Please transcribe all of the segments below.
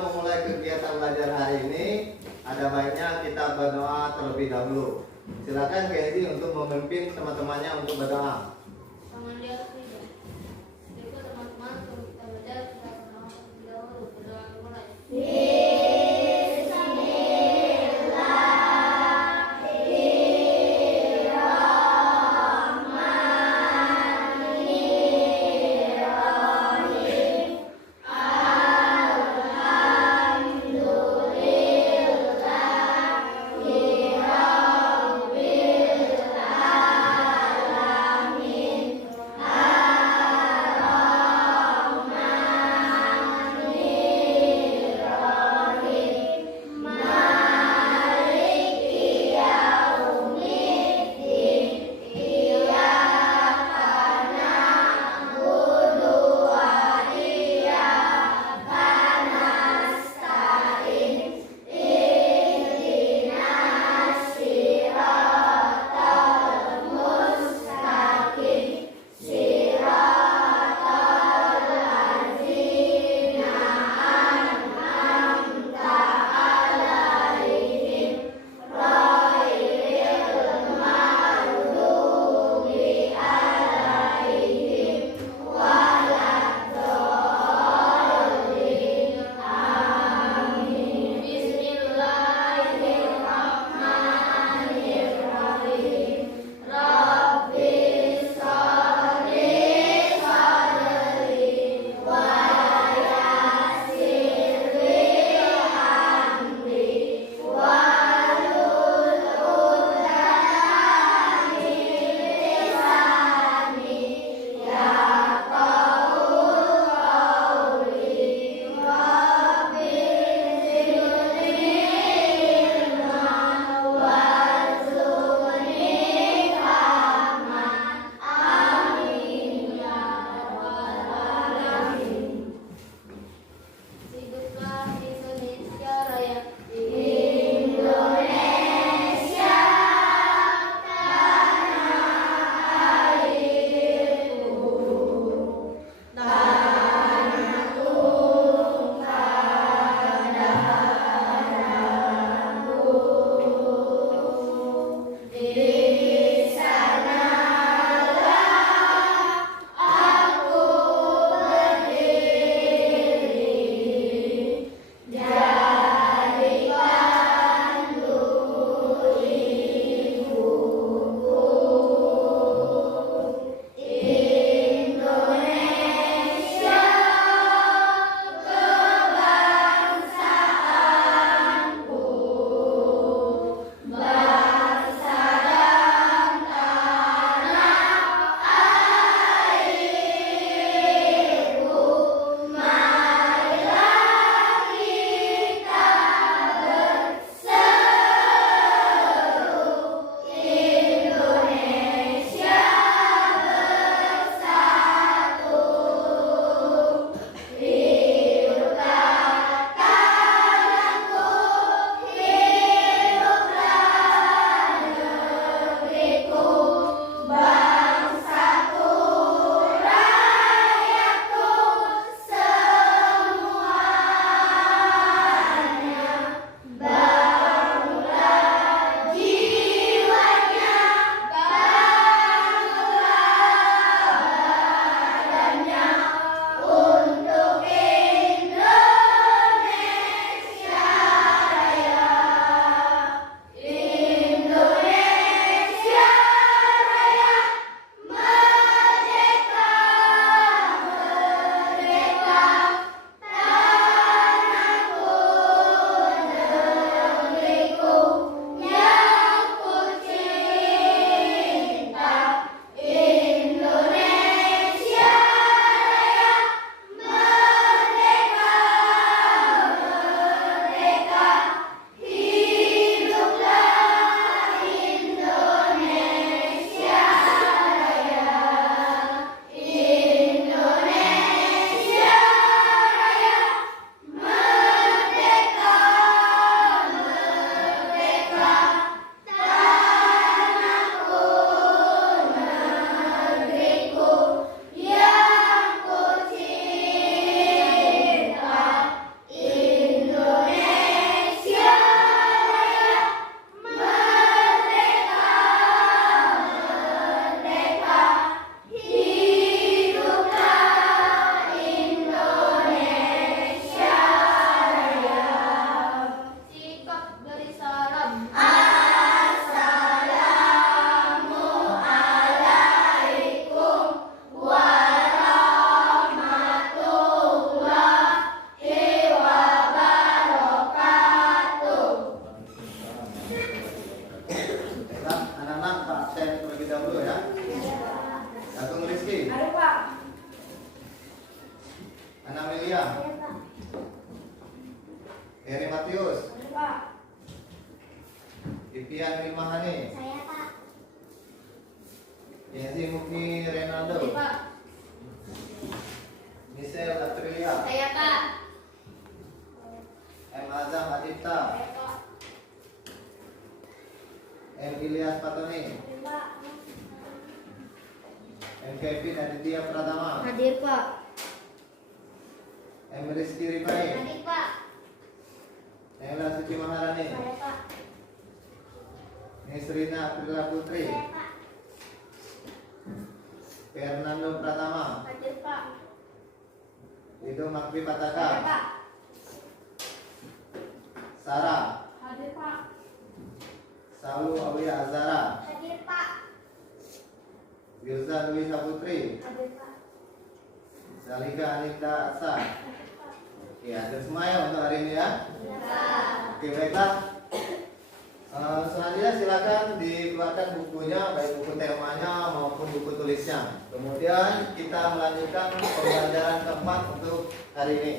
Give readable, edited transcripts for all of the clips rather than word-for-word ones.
sebelum memulai kegiatan belajar hari ini, ada baiknya kita berdoa terlebih dahulu. Silakan Kenzi untuk memimpin teman-temannya untuk berdoa. Teman-teman, sebelum kita belajar, kita berdoa terlebih dahulu. Berdoa mulai. Amin. Matius, Hadir, Pak. Ipian Wilmahani, Saya, Pak. Yensi Muki Renaldo, Hadir, Pak. Michelle Aprilia, Saya, Pak. M. Azam Adipta, Saya, Pak. M. Ilyas Patoni, Hadir, Pak. M. Kevin Aditya Pratama, Hadir, Pak. M. Rizky Rifai, Hadir, Pak. Nela Suci Maharani, Saya, Pak. Nisrina Aprila Putri, Saya, Pak. Fernando Pratama, Hadir, Pak. Wido Makbi Saya, Pataka, Pak. Sarah, Hadir, Pak. Saulu Awiya Azara, Hadir, Pak. Wirza Dwi Saputri, Hadir, Pak. Salika Anita Asa. Hadir, Pak. Oke, ada semua ya untuk hari ini ya. Ya, Pak. Oke, baiklah. Selanjutnya silakan dikeluarkan bukunya, baik buku temanya maupun buku tulisnya. Kemudian kita melanjutkan pembelajaran keempat untuk hari ini.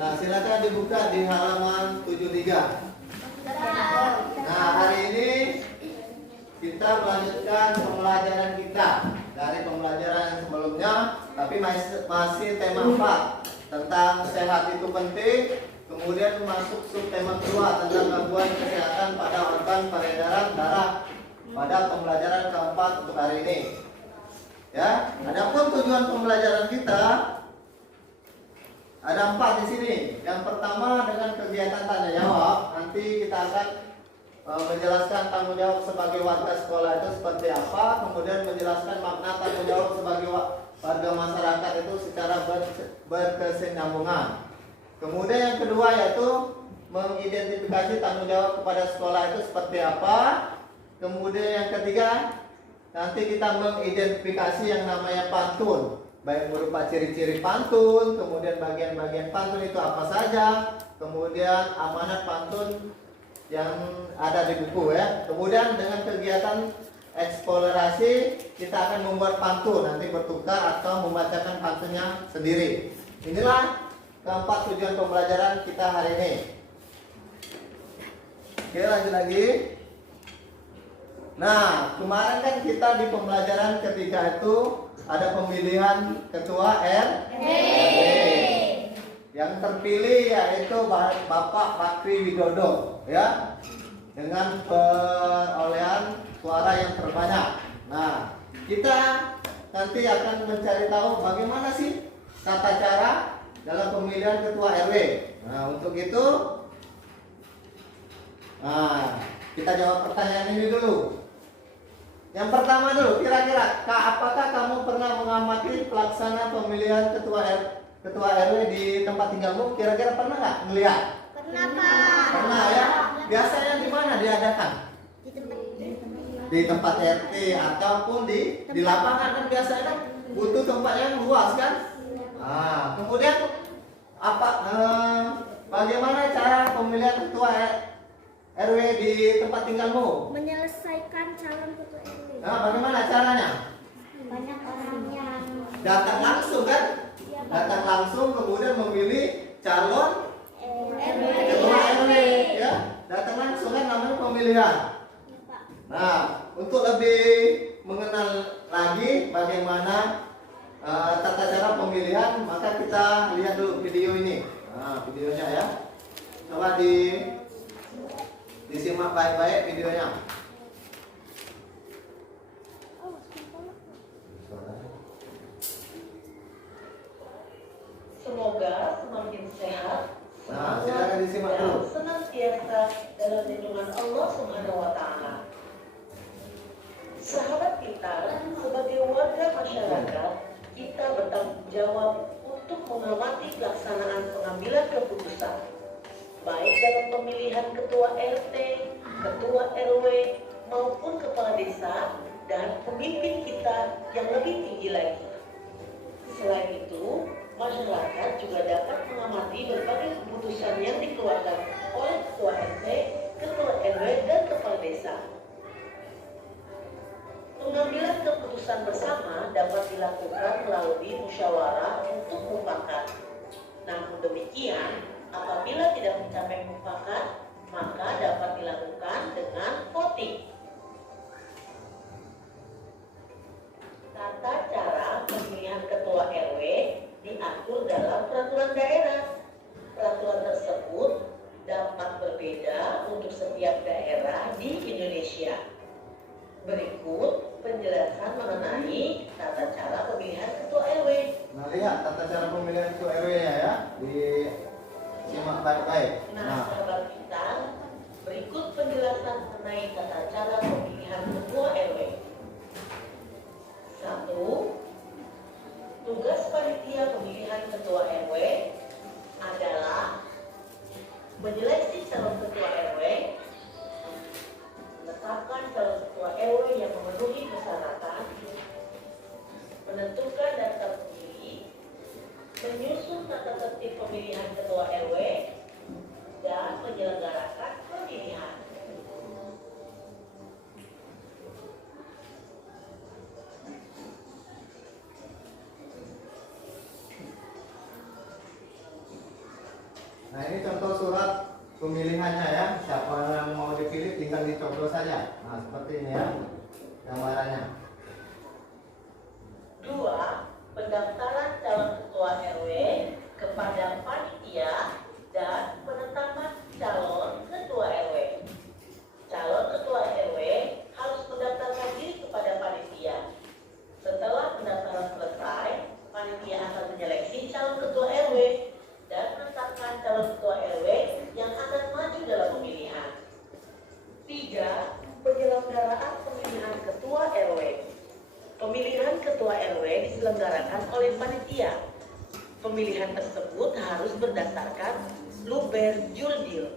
Nah, silakan dibuka di halaman 73. Nah, hari ini kita melanjutkan pembelajaran kita dari pembelajaran yang sebelumnya, tapi masih tema 4 tentang sehat itu penting. Kemudian masuk subtema kedua tentang gangguan kesehatan pada organ peredaran darah pada pembelajaran keempat untuk hari ini. Ya, adapun tujuan pembelajaran kita ada 4 di sini. Yang pertama dengan kegiatan tanya jawab. Nanti kita akan menjelaskan tanggung jawab sebagai warga sekolah itu seperti apa, kemudian menjelaskan makna tanggung jawab sebagai warga masyarakat itu secara berkesinambungan. Kemudian yang kedua yaitu mengidentifikasi tanggung jawab kepada sekolah itu seperti apa. Kemudian yang ketiga nanti kita mengidentifikasi yang namanya pantun, baik berupa ciri-ciri pantun, kemudian bagian-bagian pantun itu apa saja, kemudian amanat pantun yang ada di buku ya. Kemudian dengan kegiatan eksplorasi kita akan membuat pantun, nanti bertukar atau membacakan pantunnya sendiri. Inilah keempat tujuan pembelajaran kita hari ini. Oke, lanjut lagi. Nah, kemarin kan kita di pembelajaran ketiga itu ada pemilihan ketua RW. Yang terpilih yaitu Bapak Bakri Widodo ya, dengan perolehan suara yang terbanyak. Nah, kita nanti akan mencari tahu bagaimana sih tata cara dalam pemilihan ketua RW. Nah, untuk itu kita jawab pertanyaan ini dulu. Yang pertama dulu, kira-kira apakah kamu pernah mengamati pelaksanaan pemilihan ketua RW di tempat tinggalmu? Kira-kira pernah nggak melihat? Pernah, Pak. Pernah ya. Biasanya di mana diadakan? Di tempat RT ataupun di lapangan kan biasanya kan butuh tempat yang luas kan? Nah, kemudian bagaimana cara pemilihan ketua RW di tempat tinggalmu? Menyelesaikan calon ketua RW. Nah, bagaimana caranya? Banyak orang yang Datang langsung kan? Datang langsung kemudian memilih calon ketua RW ya. Datang langsung kan namanya pemilihan. Nah, untuk lebih mengenal lagi bagaimana tata cara pemilihan, maka kita lihat dulu video ini. Nah, videonya ya. Coba disimak baik-baik videonya. Semoga semakin sehat, Nah, silakan disimak dan dulu. senantiasa dalam lindungan Allah Subhanahu wa Ta'ala. Sahabat kita, sebagai warga masyarakat, kita bertanggung jawab untuk mengamati pelaksanaan pengambilan keputusan, baik dalam pemilihan ketua RT, ketua RW, maupun kepala desa dan pemimpin kita yang lebih tinggi lagi. Selain itu, masyarakat juga dapat mengamati berbagai keputusan yang dikeluarkan oleh ketua RT, ketua RW, dan kepala desa. Pengambilan keputusan bersama dapat dilakukan melalui musyawarah untuk mufakat. Namun demikian, apabila tidak mencapai mufakat, maka dapat dilakukan dengan voting. Tata cara pemilihan ketua RW diatur dalam peraturan daerah. Peraturan tersebut dapat berbeda untuk setiap daerah di Indonesia. Berikut penjelasan mengenai tata cara pemilihan ketua RW. Nah, lihat tata cara pemilihan ketua RW-nya ya. Simak baik-baik. Nah, sahabat kita, berikut penjelasan mengenai tata cara pemilihan ketua RW. 1. Tugas panitia pemilihan ketua RW adalah menyeleksi calon ketua RW, menetapkan calon ketua RW yang memenuhi persyaratan, menentukan daftar pemilih, menyusun tata tertib pemilihan ketua RW, dan menyelenggarakan pemilihan. Nah, ini contoh surat pemilihannya ya. Siapa yang mau dipilih tinggal dicoblos saja. Nah, seperti ini ya gambarannya. 2. Pendaftaran calon ketua RW kepada panitia dan penetapan calon ketua RW. Calon ketua RW harus mendaftarkan diri kepada panitia. Setelah pendaftaran selesai, panitia akan menyeleksi calon ketua RW dan menetapkan calon ketua RW yang akan maju dalam pemilihan. 3. Penyelenggaraan pemilihan ketua RW. Pemilihan ketua RW diselenggarakan oleh panitia. Pemilihan tersebut harus berdasarkan luber jurdil,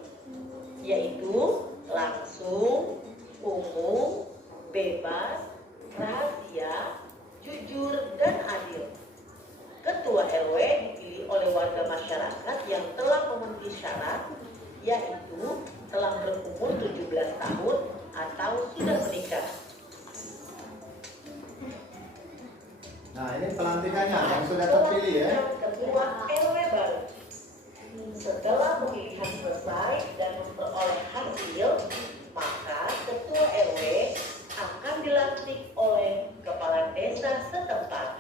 yaitu langsung, umum, bebas, rahasia, jujur, dan adil. Ketua RW dipilih oleh warga masyarakat yang telah memenuhi syarat, yaitu telah berumur 17 tahun atau sudah menikah. Nah, ini pelantikannya yang sudah terpilih ya. Ketua RW baru. Setelah pemilihan selesai dan memperoleh hasil, maka ketua RW akan dilantik oleh kepala desa setempat.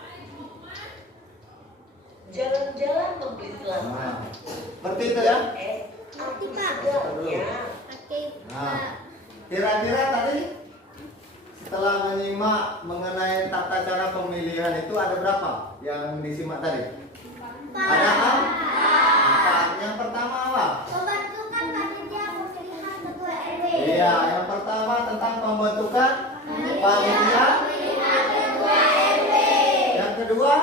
Jalan-jalan memberi selamat. Nah, seperti itu ya. Nah, kira-kira tadi setelah menyimak mengenai tata cara pemilihan itu ada berapa yang disimak tadi? Ada empat. Yang pertama apa? Pembentukan panitia pemilihan ketua RW. Iya, yang pertama tentang pembentukan panitia. Yang kedua,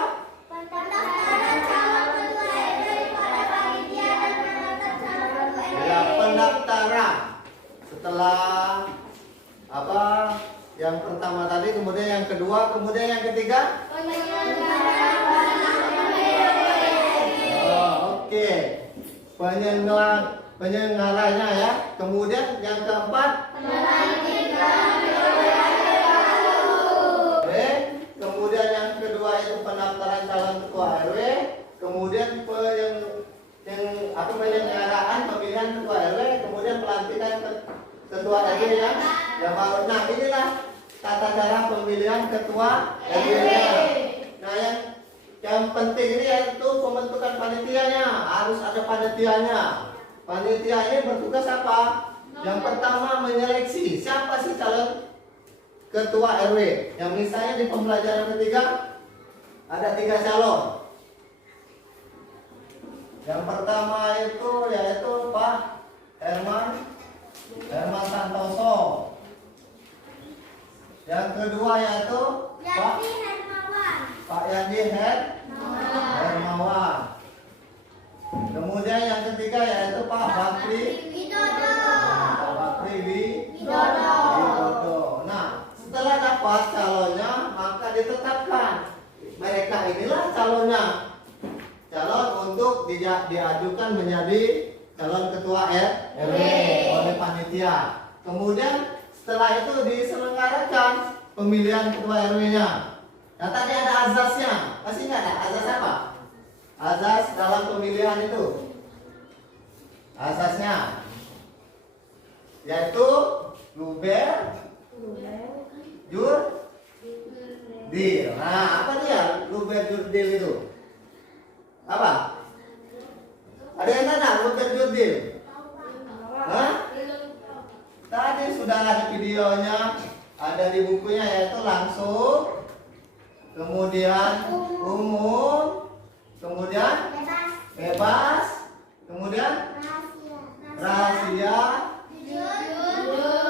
Pendaftaran calon ketua RW kepada panitia dan penetapan calon ketua RW. ya pendaftaran. Setelah apa? Yang pertama tadi, kemudian yang kedua, kemudian yang ketiga. Oh, oke. Penyelenggaranya ya. Kemudian yang keempat. Oke. Kemudian yang kedua itu pendaftaran calon ketua RW. Kemudian penyelenggaraan pemilihan ketua RW. Kemudian pelantikan ketua RW yang baru. Nah, inilah tata cara pemilihan ketua RW-nya. Nah, yang penting ini yaitu pembentukan panitianya. Harus ada panitianya. Panitia ini bertugas apa? Yang pertama menyeleksi siapa sih calon ketua RW. Yang misalnya di pembelajaran ketiga ada 3 calon. Yang pertama itu yaitu Pak Herman Santoso. Yang kedua yaitu Pak Yandi Hermawan. Kemudian yang ketiga yaitu Pak Bakri Widodo. Nah, setelah dapat calonnya maka ditetapkan mereka inilah calonnya. Calon untuk diajukan menjadi calon ketua RW oleh panitia. Kemudian setelah itu diselenggarakan pemilihan ketua RW-nya. Nah tadi ada azasnya, masih nggak ada azas apa? Azas dalam pemilihan itu, azasnya yaitu luber, jurdil. Nah apa dia luber jurdil itu? Apa? Ada yang tanya luber jurdil? Hah? Tadi sudah ada videonya, ada di bukunya, yaitu langsung, kemudian umum, kemudian bebas, kemudian rahasia,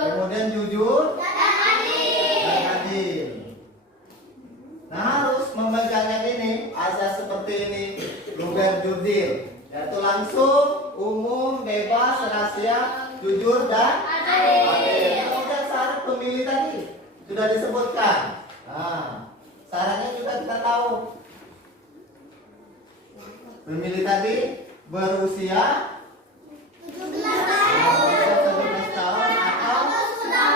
kemudian jujur dan adil. Nah harus memegangnya ini, azas seperti ini, luber jurdil, yaitu langsung, umum, bebas, rahasia, jujur dan adil. Kemudian syarat pemilih tadi sudah disebutkan. Nah, syaratnya juga kita tahu. Pemilih tadi berusia 17 tahun atau sudah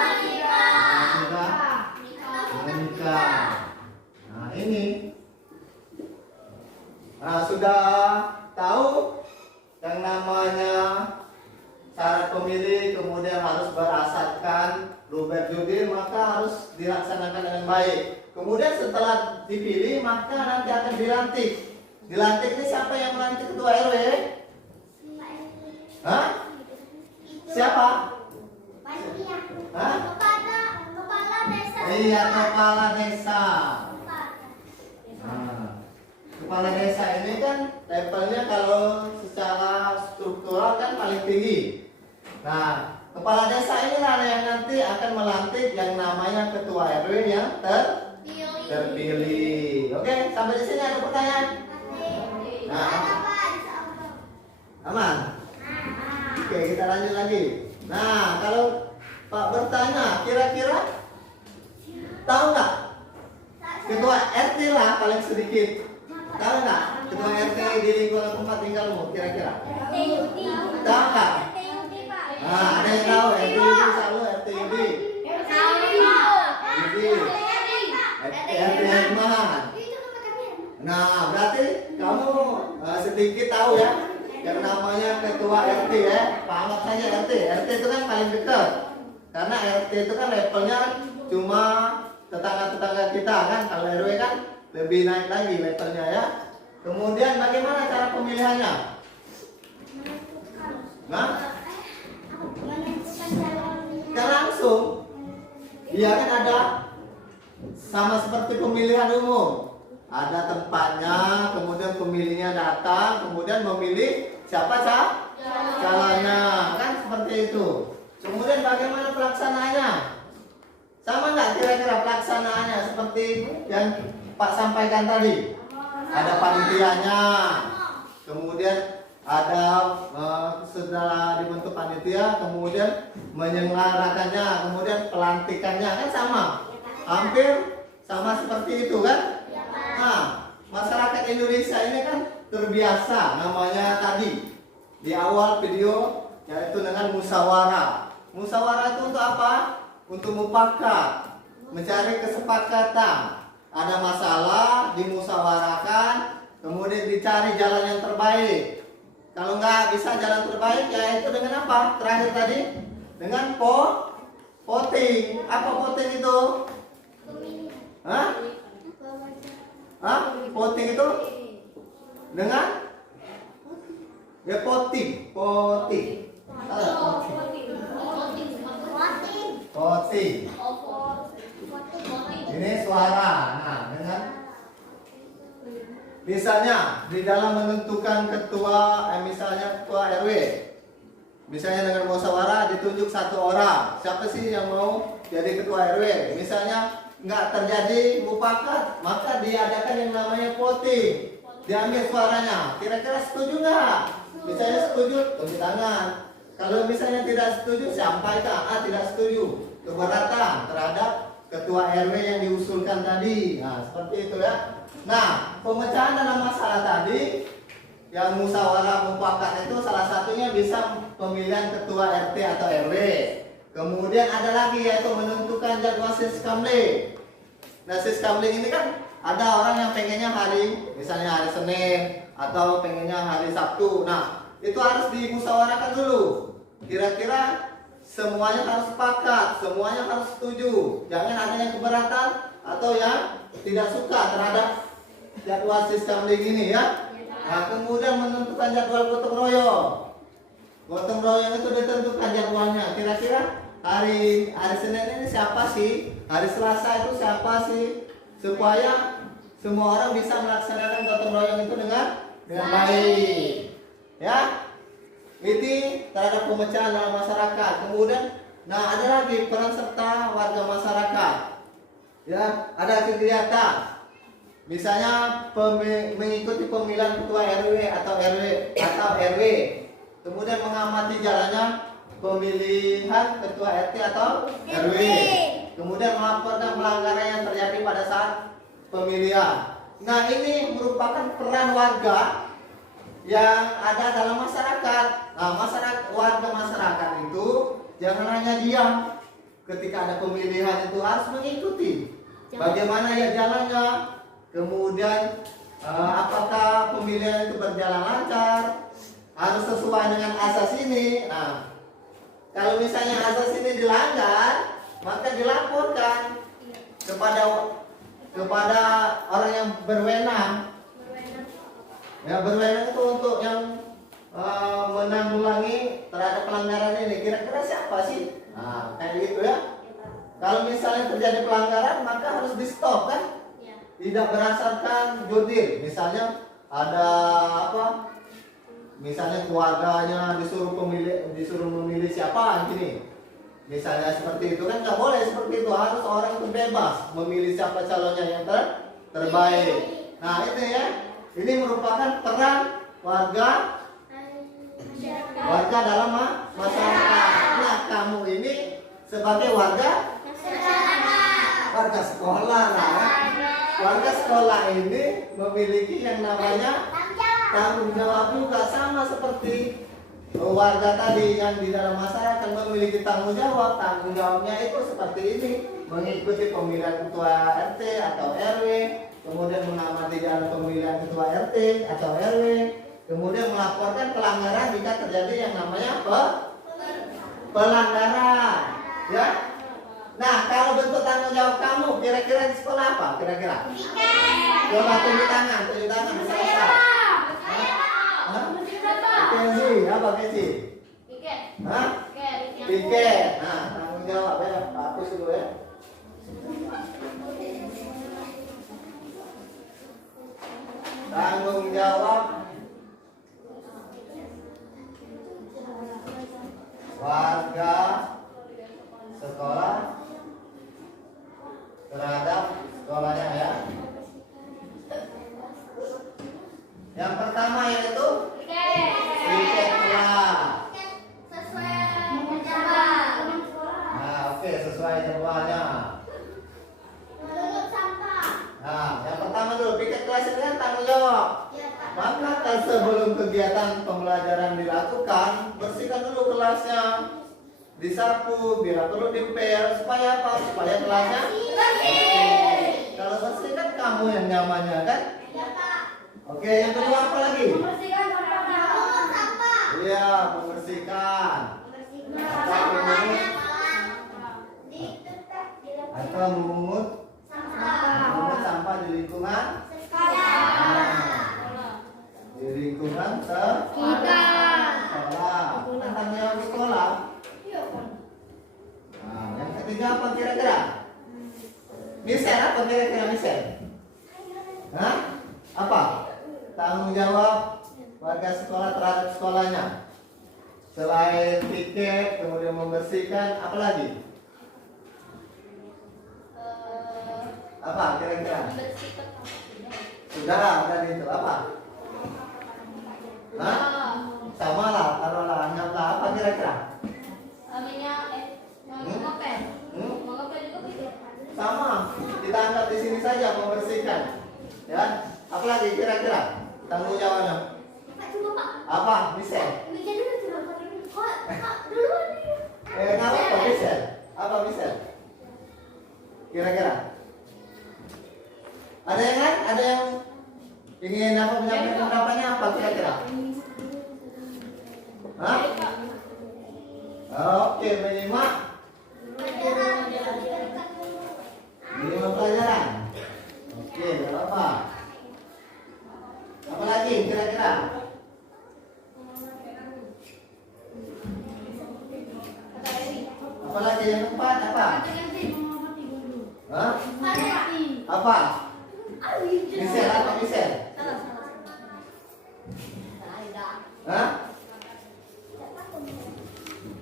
menikah. Nah ini, nah sudah tahu yang namanya syarat pemilih, kemudian harus berasaskan luber jurdil, maka harus dilaksanakan dengan baik. Kemudian setelah dipilih, maka nanti akan dilantik. Dilantik ini siapa yang melantik ketua RW? Hah? Siapa? Hah? Kepala desa. Iya, kepala desa. Nah, kepala desa ini kan levelnya kalau secara struktural kan paling tinggi. Nah, kepala desa inilah yang nanti akan melantik yang namanya ketua RW yang terpilih. Oke, sampai di sini ada pertanyaan? Nah, aman? Oke, kita lanjut lagi. Nah, kalau Pak bertanya, kira-kira tahu nggak? Ketua RT lah paling sedikit. Tahu nggak? Ketua RT di lingkungan tempat tinggalmu, kira-kira? Tahu nggak? Nah, ada yang tahu RT selalu RT RT Herman. Nah, berarti kamu sedikit tahu ya yang namanya ketua RT ya. Anggap saja RT. RT itu kan paling dekat. Karena RT itu kan levelnya cuma tetangga-tetangga kita kan. Kalau RW kan lebih naik lagi levelnya ya. Kemudian bagaimana cara pemilihannya? Nah, kan langsung. Dia kan ada sama seperti pemilihan umum. Ada tempatnya, kemudian pemilihnya datang, kemudian memilih siapa calonnya, kan seperti itu. Kemudian bagaimana pelaksanaannya? Sama nggak kira-kira pelaksanaannya seperti yang Pak sampaikan tadi? Ada panitianya, kemudian ada setelah dibentuk panitia, kemudian menyelenggarakannya, kemudian pelantikannya, kan sama, hampir sama seperti itu kan? Nah, masyarakat Indonesia ini kan terbiasa namanya tadi di awal video, yaitu dengan musyawarah. Musyawarah itu untuk apa? Untuk mufakat, mencari kesepakatan. Ada masalah dimusyawarahkan, kemudian dicari jalan yang terbaik. Kalau nggak bisa jalan terbaik, yaitu dengan apa? Terakhir tadi dengan voting. Apa voting itu? Hah? Voting itu dengan ya voting. Ini suara. Nah, dengan misalnya di dalam menentukan ketua, misalnya ketua RW, misalnya dengan musyawarah ditunjuk satu orang. Siapa sih yang mau jadi ketua RW? Misalnya nggak terjadi mufakat, maka diadakan yang namanya voting. Diambil suaranya. Kira-kira setuju nggak? Misalnya setuju, tunjuk tangan. Kalau misalnya tidak setuju, sampaikan tidak setuju, keberatan terhadap ketua RW yang diusulkan tadi. Nah, seperti itu ya. Nah, pemecahan dalam masalah tadi yang musyawarah mufakat itu salah satunya bisa pemilihan ketua RT atau RW. Kemudian ada lagi yaitu menentukan jadwal siskamling. Nah, siskamling ini kan ada orang yang pengennya misalnya hari Senin atau pengennya hari Sabtu. Nah, itu harus dimusyawarahkan dulu. Kira-kira semuanya harus sepakat, semuanya harus setuju. Jangan ada yang keberatan atau yang tidak suka terhadap jadwal sistem ini ya. Nah, kemudian menentukan jadwal gotong royong. Gotong royong itu ditentukan jadwalnya. Kira-kira hari Senin ini siapa sih? Hari Selasa itu siapa sih? Supaya semua orang bisa melaksanakan gotong royong itu dengan baik. Ya. Ini terhadap pemecahan dalam masyarakat. Kemudian, nah ada lagi peran serta warga masyarakat. Ya, ada kegiatan. Misalnya mengikuti pemilihan ketua RW atau RW. Kemudian mengamati jalannya pemilihan ketua RT atau RW. Kemudian melaporkan pelanggaran yang terjadi pada saat pemilihan. Nah, ini merupakan peran warga yang ada dalam masyarakat. Nah, warga masyarakat itu jangan hanya diam ketika ada pemilihan, itu harus mengikuti bagaimana ya jalannya. Kemudian apakah pemilihan itu berjalan lancar, harus sesuai dengan asas ini. Nah, kalau misalnya asas ini dilanggar, maka dilaporkan kepada orang yang berwenang. Ya, berwenang itu untuk yang menanggulangi terhadap pelanggaran ini. Kira-kira siapa sih? Nah, kayak gitu ya. Kalau misalnya terjadi pelanggaran, maka harus di stop kan? Tidak berdasarkan jurdil. Misalnya ada apa? Misalnya keluarganya disuruh memilih siapa gini. Misalnya seperti itu kan nggak boleh seperti itu. Harus orang itu bebas memilih siapa calonnya yang terbaik. Nah, itu ya. Ini merupakan peran warga dalam masyarakat. Nah, kamu ini sebagai warga sekolah lah. Warga sekolah ini memiliki yang namanya tanggung jawab juga, sama seperti warga tadi yang di dalam masyarakat memiliki tanggung jawab. Tanggung jawabnya itu seperti ini: mengikuti pemilihan ketua RT atau RW, kemudian mengamati jalan pemilihan ketua RT atau RW, kemudian melaporkan pelanggaran jika terjadi yang namanya pelanggaran. Ya. Nah, kalau bentuk tanggung jawab kamu kira-kira di sekolah apa? Kira-kira? Coba tunjuk tangan. Selesai. Kenzi, apa Kenzi? Hah? Piket. Nah, tanggung jawab ya, hapus dulu ya. Tanggung jawab warga sekolah terhadap sekolahnya ya. Yang pertama yaitu piket kelas. Nah, oke, sesuai jadwalnya. Nah, yang pertama dulu piket kelas itu kan tanggung jawab. Maka sebelum kegiatan pembelajaran dilakukan, bersihkan dulu kelasnya, disapu, bila perlu dipel, supaya apa? Supaya kelasnya bersih. Kalau bersih kan kamu yang nyamannya kan? Oke, yang kedua apa lagi? Iya, membersihkan. Atau memungut sampah di lingkungan di lingkungan sekolah. Tentang yang sekolah. Nah, yang ketiga apa kira-kira? Misal apa kira-kira misal? Hah? Apa? Tanggung jawab warga sekolah terhadap sekolahnya. Selain piket, kemudian membersihkan, apa lagi? Apa kira-kira? Sudah itu apa? Hah? Sama lah, taruhlah, anggaplah apa kira-kira? Sama, kita anggap di sini saja membersihkan. Ya, apa lagi kira-kira? Tanggung jawabnya. Apa? Bisa? Nggak apa-apa, bisa. Apa bisa? Kira-kira? Ada yang lain? Ada yang ingin apa menyampaikan pendapatnya apa kira-kira? Hah? Oke, menyimak pelajaran. Oke, gak apa-apa. Apa lagi kira-kira? Apa lagi yang keempat apa? Hah? Apa? Misel apa misel? Hah?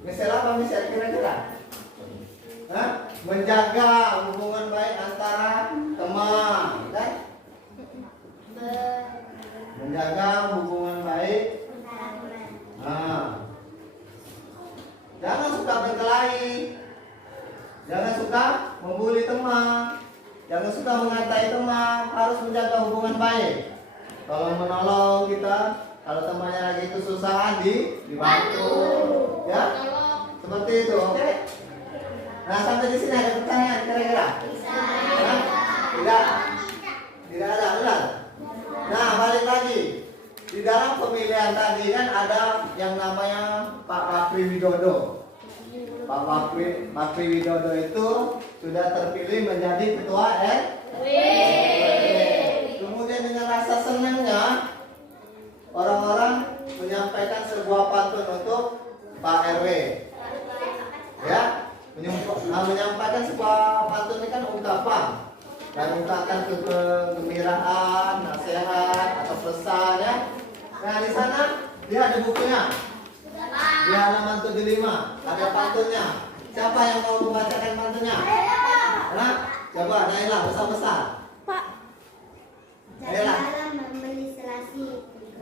Misel apa misel kira-kira? Hah? Menjaga hubungan baik antara teman, kan? Menjaga hubungan baik. Nah, jangan suka berkelahi, jangan suka membuli teman, jangan suka mengatai teman, harus menjaga hubungan baik. Kalau menolong kita, kalau temannya lagi kesusahan dibantu, ya, seperti itu, oke? Nah, sampai di sini ada pertanyaan kira-kira? Hah? Tidak ada, benar? Nah, balik lagi. Di dalam pemilihan tadi kan ada yang namanya Pak Bakri Widodo. Pak Bakri Widodo itu sudah terpilih menjadi ketua RW. Kemudian dengan rasa senangnya orang-orang menyampaikan sebuah pantun untuk Pak RW. Ya, menyampaikan sebuah pantun ini kan ungkapan dan ungkapkan kegembiraan, nasihat atau pesan ya. Nah di sana dia ada bukunya. Di halaman 75 ada pantunnya. Siapa yang mau membacakan pantunnya? Nah, coba Naila besar-besar. Pak. Naila. Dalam membeli selasi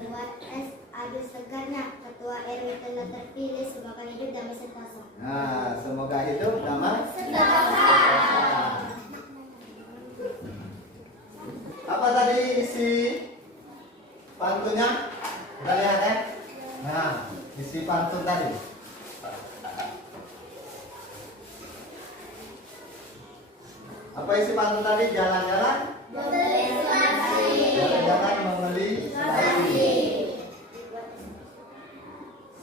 buat es adu segarnya, ketua RW telah terpilih semoga hidup damai sentosa. Nah, semoga hidup damai sentosa. Apa tadi isi pantunnya? Kita lihat ya. Nah, isi pantun tadi. Apa isi pantun tadi? Jalan-jalan Membeli selasi. jalan-jalan membeli selasi.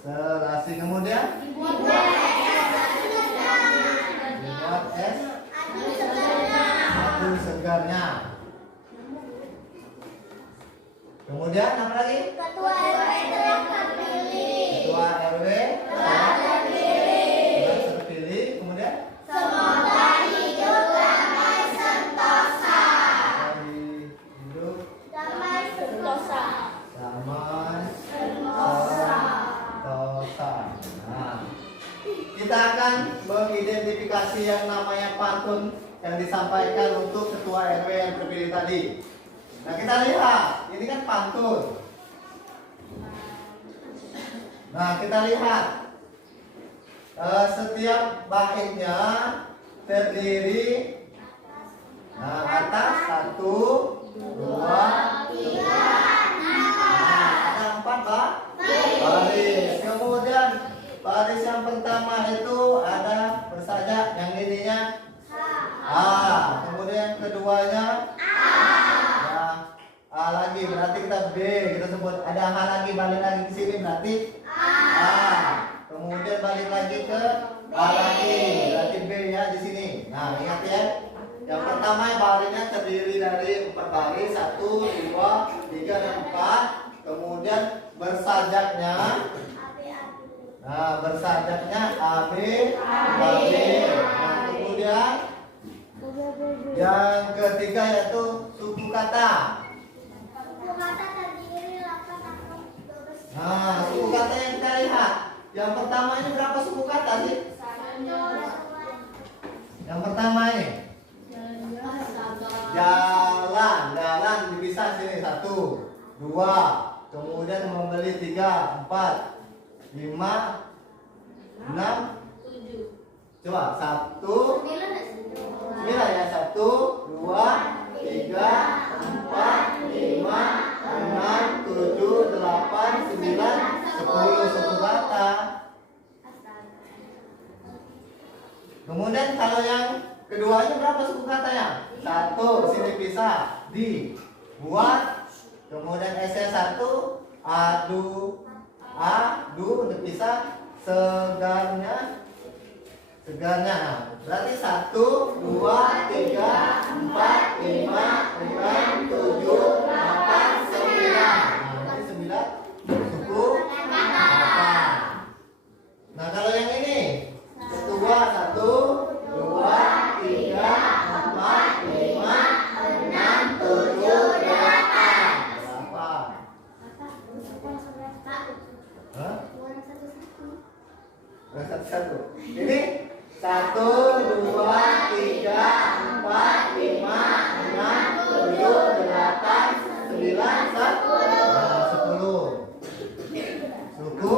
Selasi kemudian dibuat es adu segarnya. Kemudian apa lagi? Ketua RW telah terpilih. Ketua RW telah terpilih. Kemudian Semoga hidup damai sentosa. dari hidup Damai sentosa. damai sentosa. Nah, kita akan mengidentifikasi yang namanya pantun yang disampaikan untuk ketua RW yang terpilih tadi. Nah, kita lihat, ini kan pantun. Nah, kita lihat setiap baitnya terdiri atas 1, 2, 3. Nah, ada 4 baris. Kemudian baris yang pertama itu ada bersajak yang ininya A. Kemudian yang keduanya A lagi, berarti kita B, kita sebut ada H lagi, balik lagi ke sini berarti A. Kemudian balik lagi ke A lagi, berarti B ya di sini. Nah, ingat ya. Yang pertama barisnya terdiri dari 4 baris, 1, 2, 3 dan 4. Kemudian bersajaknya AB, AB. Nah, kemudian yang ketiga yaitu suku kata. Suku kata terdiri 8 atau 12. Nah, suku kata yang kita lihat. Yang pertama ini berapa suku kata sih? Yang pertama ini jalan dipisah sini 1, 2, kemudian membeli 3, 4, 5, 6, 7. Coba 1, 9 ya 1, 2, 3, 4, 5, 6, 7, 8, 9, 10 suku kata. Kemudian kalau yang keduanya berapa suku katanya? 1, sini pisah. dibuat, kemudian S-nya 1, adu dipisah, segarnya. Nah, berarti 1, 2, 3, 4, 5, 6, 7, 8, 9. Nah, ini 9 suku 8. Nah, kalau yang ini ketua 1, 2, 3, 4, 5, 6, 7, 8. Berapa? Hah? Satu. Ini 1, 2, 3, 4, 5, 6, 7, 8, 9, 10. Suku.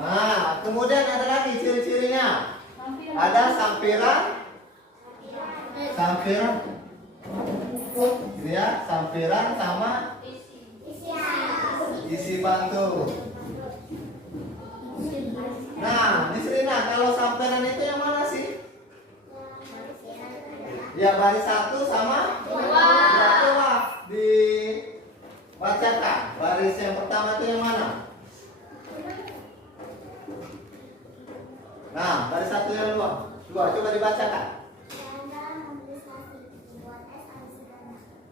Nah, kemudian ada lagi ciri-cirinya. Ada sampiran. Ini ya, sampiran sama isi bantu. Nah, di sini kalau samperan itu yang mana sih? Ya, baris 1 sama 2. Coba dibacakan. Baris yang pertama itu yang mana? Nah, baris 1 yang 2. Coba dibacakan.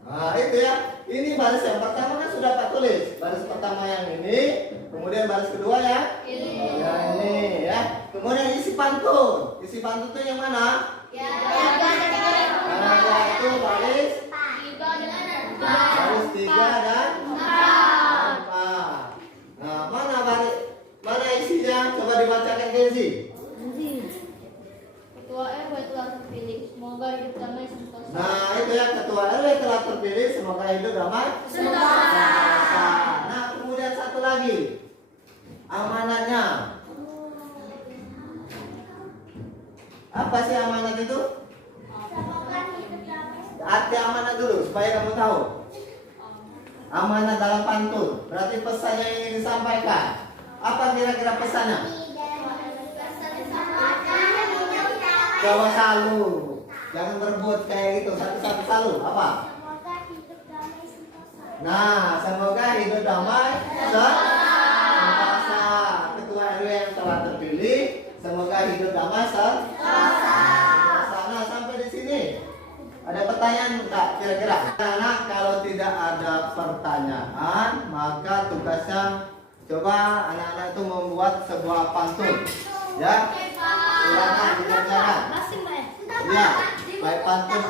Nah, itu ya. Ini baris yang pertama kan sudah Pak tulis. Baris pertama yang ini, kemudian baris kedua ya. Yang ini ya. Kemudian isi pantun. Isi pantun itu yang mana? Nah, itu baris 3 dan 4. Nah, mana isinya? Coba dibacakan Kenzi. Ketua RW telah terpilih, semoga hidup damai sentosa. Nah, itu ya, ketua RW telah terpilih, semoga hidup damai sentosa. Nah, kemudian satu lagi. Amanatnya. Apa sih amanat itu? Arti amanat dulu supaya kamu tahu. Amanat dalam pantun, berarti pesan yang ingin disampaikan. Apa kira-kira pesannya? Jawa selalu. Jangan berebut kayak gitu, satu-satu selalu. Apa? Nah, semoga hidup damai sentosa. Ketua RW yang telah terpilih, semoga hidup damai sentosa. Nah, sampai di sini. Ada pertanyaan enggak kira-kira? Anak kalau tidak ada pertanyaan, maka tugasnya coba anak-anak itu membuat sebuah pantun. Ya. Silakan dikerjakan. Ya, baik pantun.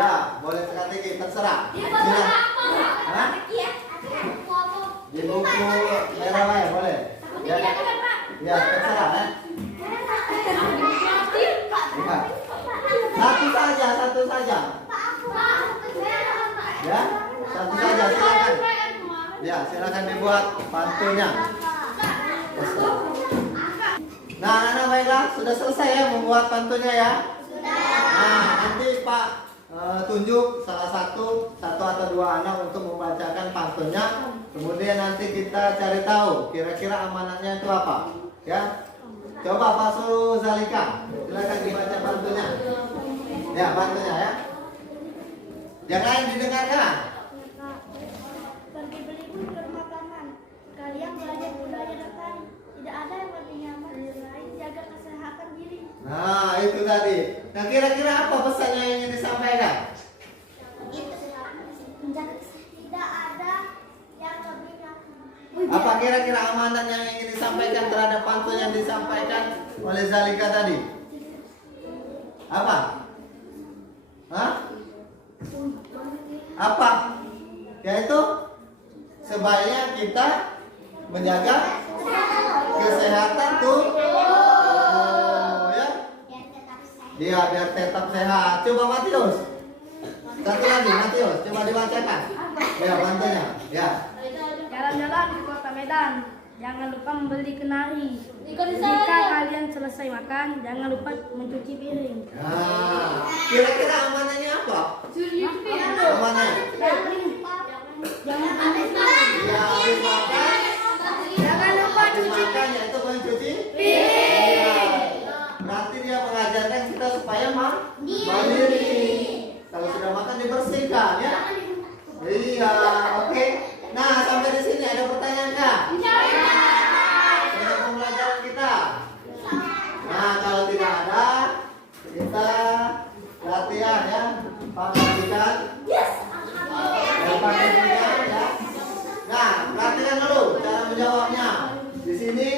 Ya, boleh strategi terserah. Silakan. Hah? Di buku merah ya boleh. Ya, ya terserah ya. Bukan. Satu saja. Ya, satu saja silakan. Ya, silakan dibuat pantunnya. Nah, anak-anak baiklah, sudah selesai ya membuat pantunnya ya. Nah, nanti Pak tunjuk salah satu atau dua anak untuk membacakan pantunnya. Kemudian nanti kita cari tahu kira-kira amanatnya itu apa. Ya, coba Pak Zalika, silakan dibaca pantunnya. Ya, pantunnya ya. Yang lain didengarkan. Pergi berlibur ke rumah paman. Kalian belajar budaya depan. Tidak ada yang lebih nyaman selain jaga kesehatan diri. Nah, itu tadi. Nah, kira-kira apa pesannya yang ingin disampaikan? Tidak ada yang lebih nyaman. Apa kira-kira amanat yang ingin disampaikan terhadap pantun yang disampaikan oleh Zalika tadi? Apa? Hah? Apa? Yaitu sebaiknya kita menjaga kesehatan tubuh ya. Iya, biar tetap sehat. Coba Matius. Satu lagi Matius, coba dibacakan. Ya, pantunnya. Ya. Jalan-jalan di kota Medan, jangan lupa membeli kenari. Jika Jika kalian selesai makan, jangan lupa mencuci piring. Nah, kira-kira amanahnya apa? Amanahnya? Jangan Ya, habis makan. Jangan lupa Habis cuci makan yaitu mencuci piring. Berarti dia mengajarkan kita supaya dibersihkan ya. Iya, oke. Nah, sampai di sini ada pertanyaan nggak? Tentang pembelajaran kita. Nah, kalau tidak ada, kita latihan ya. Pakai dan pakai ya. Nah, perhatikan dulu cara menjawabnya. Di sini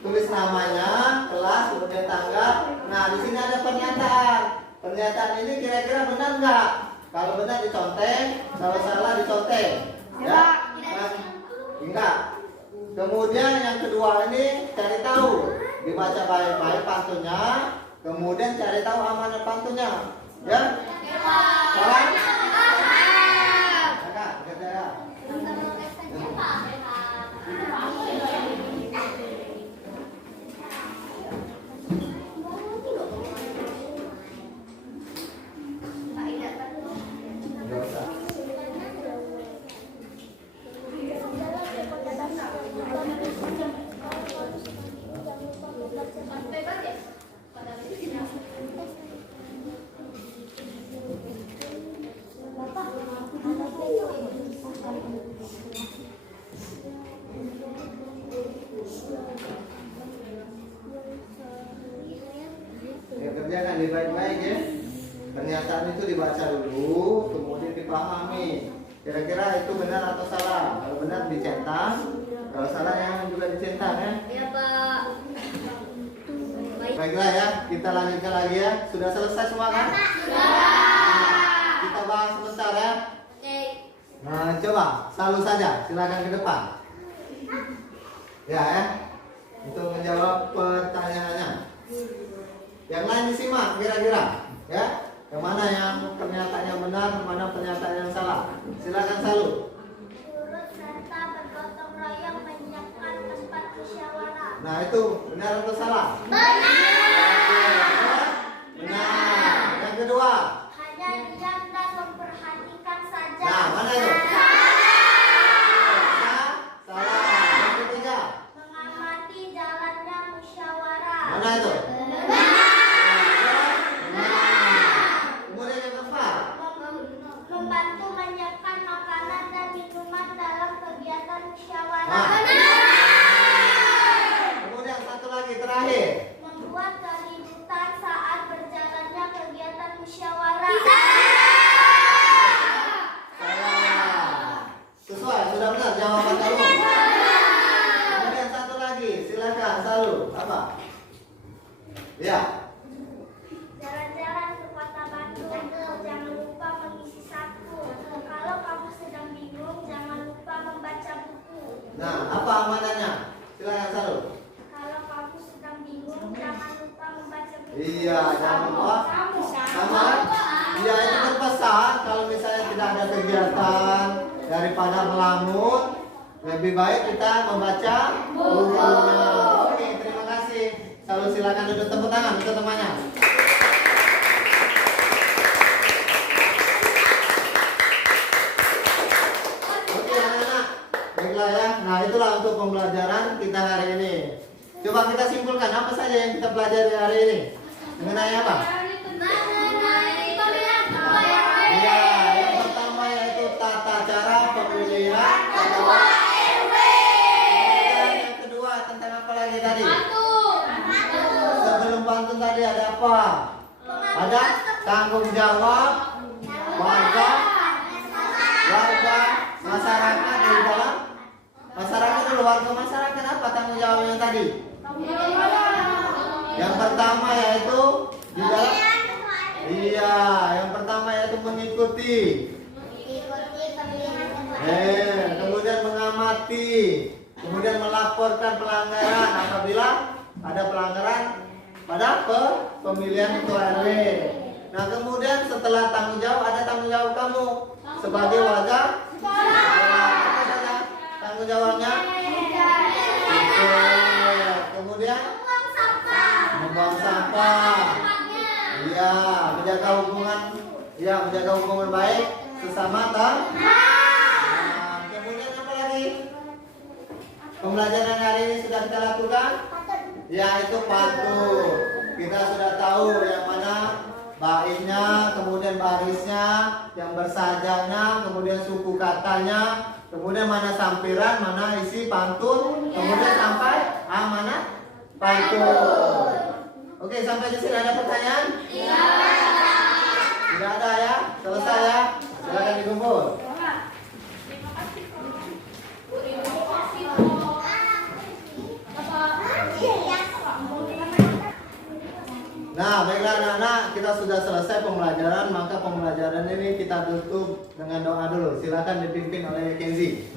tulis namanya, kelas, kemudian tanggal. Nah, di sini ada pernyataan. Pernyataan ini kira-kira benar nggak? Kalau benar diconteng, kalau salah diconteng. Ya? Nah, enggak. Kemudian yang kedua ini cari tahu. Dibaca baik-baik pantunnya. Kemudian cari tahu amanat pantunnya. Ya? Salah? Enggak, ya. Enggak usah. Ya, kerjakan di baik-baik ya. Pernyataan itu dibaca dulu, kemudian dipahami. Kira-kira itu benar atau salah? Kalau benar dicetak, kalau salah yang juga dicetak ya. Iya, Pak. Baiklah ya, kita lanjutkan lagi ya. Sudah selesai semua kan? Kita bahas sebentar ya. Oke. Nah, coba selalu saja, silakan ke depan. Ya, untuk menjawab pertanyaannya. Yang lain disimak kira-kira, ya. Yang mana yang pernyataannya benar, mana pernyataan yang salah. Silakan selalu. Turut serta bergotong royong menyiapkan tempat musyawarah. Nah, itu benar atau salah? Benar. Yang kedua. Hanya diam dan memperhatikan saja. Nah, mana itu? Salah. Yang ketiga. Mengamati jalannya musyawarah. Mana itu? Kemudian yang keempat. Membantu menyiapkan makanan dan minuman dalam kegiatan musyawarah. Nah. Kemudian satu lagi terakhir. Membuat keributan saat berjalannya kegiatan musyawarah. Salah. Sesuai, sudah benar jawaban kamu. Kemudian satu lagi, silakan selalu. Apa? Ya. Jalan-jalan ke kota Bandung. Jangan lupa mengisi saku. Kalau kamu sedang bingung, jangan lupa membaca buku. Nah, apa amanannya? Silakan selalu. Kalau kamu sedang bingung, jangan lupa membaca buku. Iya, jangan lupa. Sama? Iya, itu berpesan kalau misalnya tidak ada kegiatan daripada melamun, lebih baik kita membaca bukunya. Oke, terima kasih. Selalu silakan duduk, tepuk tangan untuk temannya. Oke, anak-anak. Baiklah ya. Nah, itulah untuk pembelajaran kita hari ini. Coba kita simpulkan apa saja yang kita pelajari hari ini. Mengenai apa? Iya, yang pertama yaitu tata cara pemilihan ketua RW. Yang kedua tentang apa lagi tadi? Sebelum pantun tadi ada apa? Ada tanggung jawab warga masyarakat di dalam masyarakat dulu. Warga masyarakat apa tanggung jawabnya tadi? Yang pertama yaitu di dalam yang pertama yaitu mengikuti. Kemudian mengamati, kemudian melaporkan pelanggaran apabila ada pelanggaran pada pemilihan ketua RW. Nah, kemudian setelah tanggung jawab ada tanggung jawab kamu sebagai warga. Apa saja tanggung jawabnya? Kemudian membuang sampah. Iya, menjaga hubungan baik sesama kemudian apa lagi? Pembelajaran hari ini sudah kita lakukan, yaitu patuh. Kita sudah tahu yang mana baitnya, kemudian barisnya, yang bersajanya, kemudian suku katanya, kemudian mana sampiran, mana isi pantun, kemudian sampai mana pantun. Oke, sampai di sini ada pertanyaan? Tidak ada ya? Selesai ya? Silakan dikumpul. Nah, baiklah anak-anak, kita sudah selesai pembelajaran, maka pembelajaran ini kita tutup dengan doa dulu. Silakan dipimpin oleh Kenzi.